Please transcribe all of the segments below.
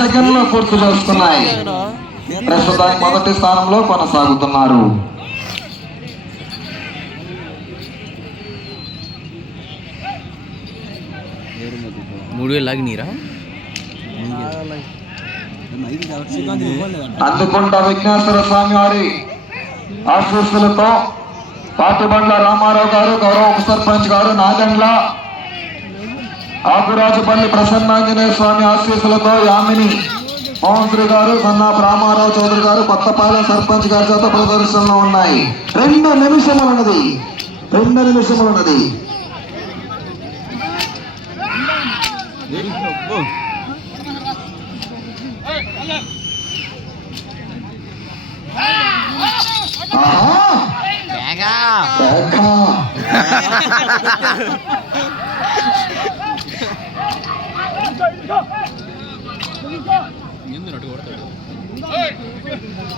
సెకండ్లు పూర్తి చేసుకున్నాయి. ప్రస్తుతానికి మొదటి స్థానంలో కొనసాగుతున్నారు. అందుకుంటా విఘ్నేశ్వర స్వామి వారి ఆశీస్సులతో పాటిబండ్ల రామారావు గారు, గౌరవ ఉప సర్పంచ్ గారు నాగండ్ల, ఆకురాజుపల్లి ప్రసన్నాంజనేయ స్వామి ఆశీస్సులతో యామిని మోహన్శ్రీ గారు, సన్నాపు రామారావు చౌదరి గారు, కొత్తపాలెం సర్పంచ్ గారి చేత ప్రదర్శనలో ఉన్నాయి. 2 నిమిషములున్నది.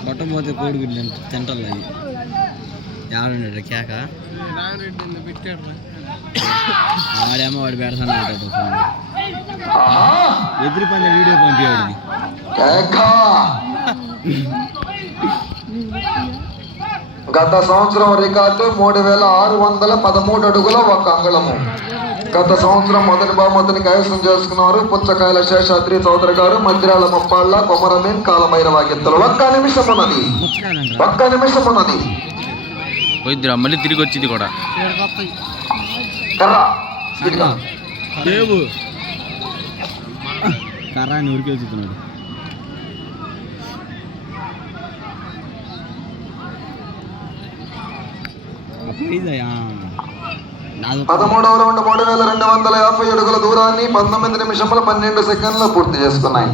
మొట్టమొదటి కోడి గుడ్లు తింటారు అవి ఎవరు కేక ఆడేమో వాడు పెడతాను ఎదురు పని వీడియో పంపించాడు. గత సంవత్సరం రికార్డు 3613 అడుగుల 1 అంగుళము. గత సంవత్సరం మొదటి బహుమతిని కైవసం చేసుకున్నారు పుచ్చకాయల శేషాద్రి చౌదరి గారు, మధ్యరాల ముప్పాళ్ళ కొమరమీన్ కాలభైరవ గిత్తలు. 1 నిమిషం ఉన్నది. మళ్ళీ తిరిగి వచ్చింది కూడా కర్రాన్ని ఉరికేస్తున్నాడు. 13వ రౌండ్ 3250 అడుగుల దూరాన్ని 19 నిమిషముల 12 సెకండ్లు పూర్తి చేసుకున్నాయి.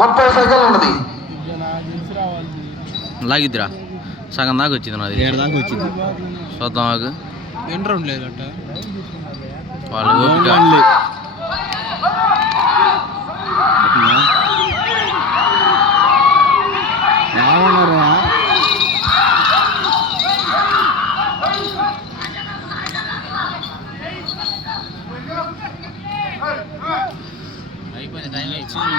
30 సెకండ్లు ఉన్నది. లాగిద్దిరా సగం దాకా వచ్చింది. నాది 7 దాకా వచ్చింది. చూద్దాం ఆగు. ఎన్ని రౌండ్ లేదట వాళ్ళు అయిపోయింది. టైం అయిపోయింది.